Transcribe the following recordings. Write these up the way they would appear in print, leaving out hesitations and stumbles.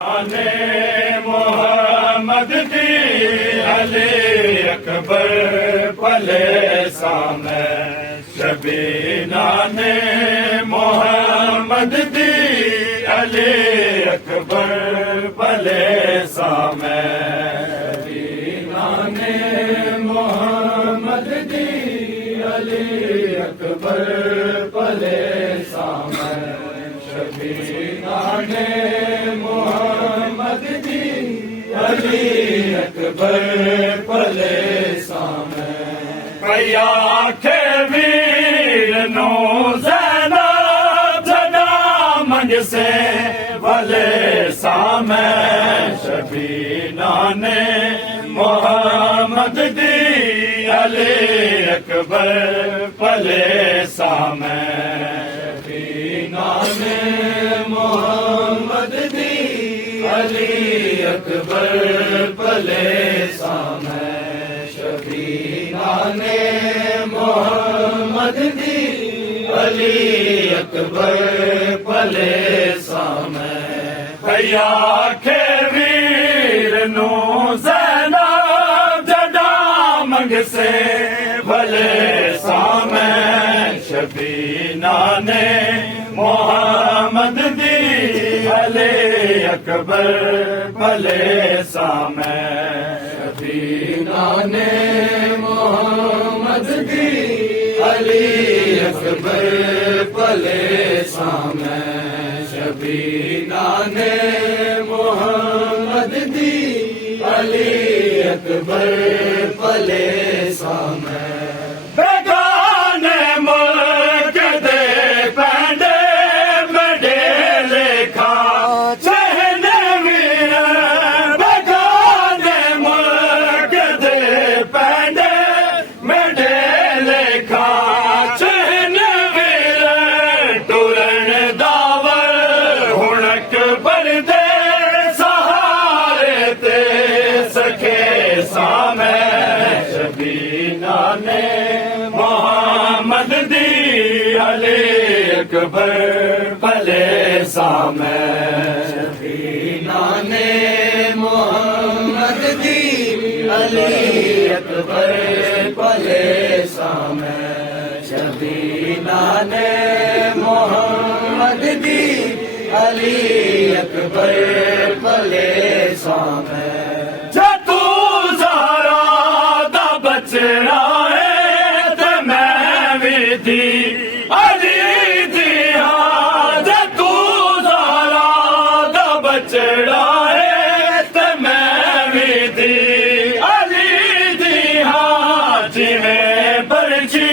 आने मोहम्मद दी अली अकबर पले सामे शबीना ने मोहम्मद दी अली अकबर पले सामे शबीना ने मोहम्मद दी अली अकबर पले सामे शबीना ने मोहम्मद दी अली अकबर पले सामे भैया के वीर नो ज़ैनब जदा मंग से भले सामे शबीना ने मोहम्मद दी अली अकबर पले सामे शबीना ने मोहम्मद दी अली अकबर पले सामे शबीना ने मोहम्मद दी अली अकबर पले सामे भैया के वीर नो ज़ैनब जदा मंग से भले सामे शबीना ने मोहम्मद दी अली अकबर पले सामे शबीना ने मोहम्मद दी अली अकबर पले सामे शबीना ने मोहम्मद दी अली अकबर पले सामे बेगाने मुल्क दे पैंडे बड़े लेखा चहने वीर बेगाने मुल्क दे पैंडे बड़े लेखा चहने वीर टुरन दावर हुणक बरदे सहारे ते सखे सामे शबीना ने मोहम्मद दी अली अकबर पले सामे शबीना ने मोहम्मद दी अली अकबर पले सामे शबीना ने मोहम्मद दी अली अकबर पले सामे जतू ज़हरा दा बचड़ा है ते मैं भी थी अली दी हाँ जतू ज़हरा दा बचड़ा है ते मैं भी थी अली दी हाँ जिवें बरछी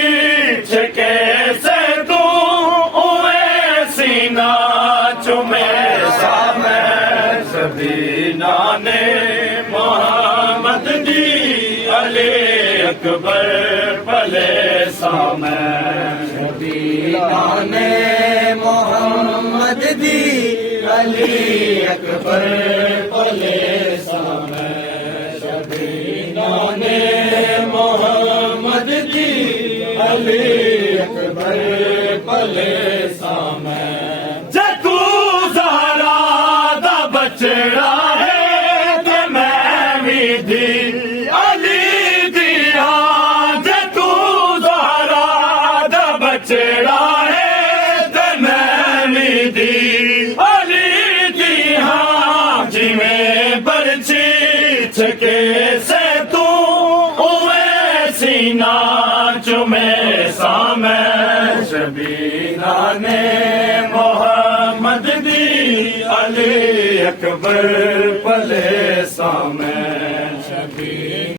छके से तू उए सीना चुमे सामे शबीना ने मोहम्मद दी अली अकबर पले सामे शबीना ने मोहम्मद दी अली अकबर पले सामे शबीना ने मोहम्मद दी अली अकबर पले सामे जतू ज़हरा दा बचड़ा है ते मैं भी थी अली दी हाँ जतू ज़हरा दा बचड़ा है ते मैं भी थी अली दी हाँ जिवें बरछी छके से तू उए सीना चुमे सामे शबीना ने मोहम्मद दी अली अकबर पले सामे